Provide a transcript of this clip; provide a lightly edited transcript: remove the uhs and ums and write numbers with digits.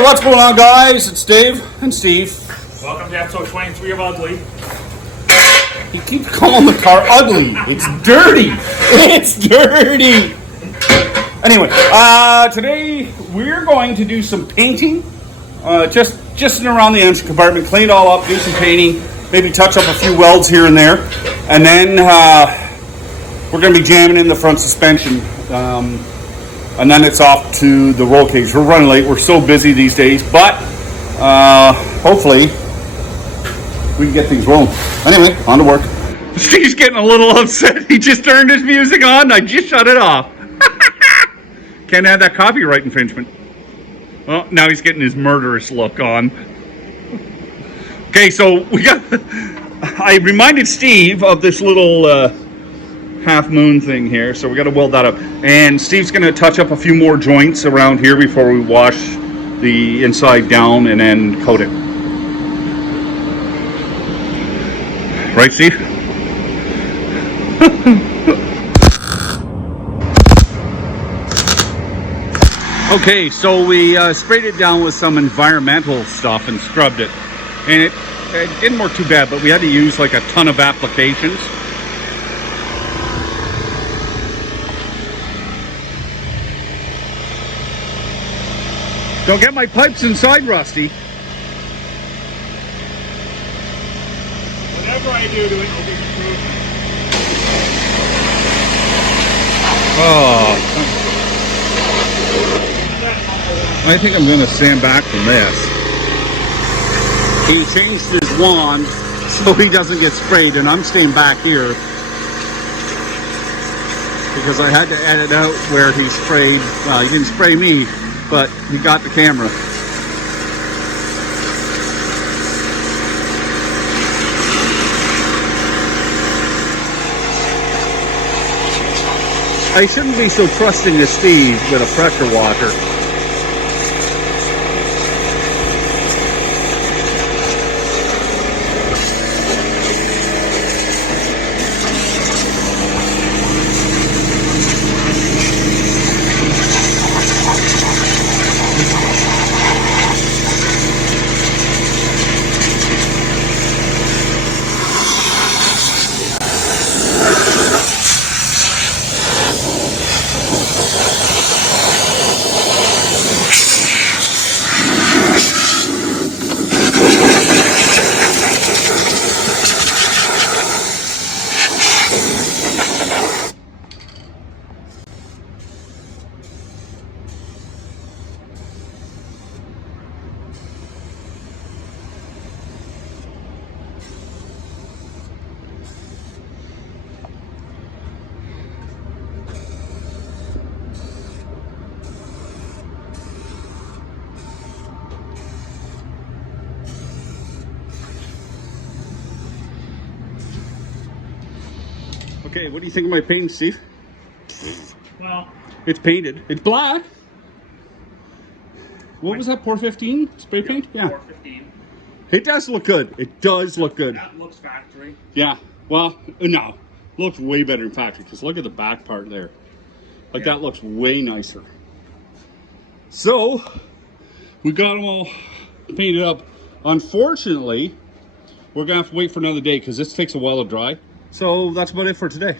Hey, what's going on, guys? It's Dave and Steve. Welcome to episode 23 of Ugly. He keeps calling the car ugly. It's dirty. It's dirty. Anyway, today we're going to do some painting. Just around the engine compartment, clean it all up, do some painting, maybe touch up a few welds here and there, and then we're going to be jamming in the front suspension. And then it's off to the roll cage. We're running late. We're so busy these days, but hopefully we can get things rolling. Anyway, on to work. Steve's getting a little upset. He just turned his music on. I just shut it off. Can't have that copyright infringement. Well, now he's getting his murderous look on. Okay, so we got... I reminded Steve of this little... half moon thing here, so we got to weld that up, and Steve's going to touch up a few more joints around here before we wash the inside down and then coat it. Right, Steve? Okay, so we sprayed it down with some environmental stuff and scrubbed it, and it didn't work too bad, but we had to use like a ton of applications. Don't get my pipes inside, Rusty. Whatever I do to it will be improved. Oh. I think I'm going to stand back from this. He changed his wand so he doesn't get sprayed, and I'm staying back here because I had to edit out where he sprayed. Well, he didn't spray me, but he got the camera. I shouldn't be so trusting of Steve with a pressure washer. Okay, what do you think of my painting, Steve? Well, it's painted. It's black. What was that, 415 spray paint? Yeah. 415. It does look good. It does look good. That looks factory. Yeah. Well, no. Looks way better in factory, because look at the back part there. Like, that looks way nicer. So, we got them all painted up. Unfortunately, we're going to have to wait for another day, because this takes a while to dry. So, that's about it for today.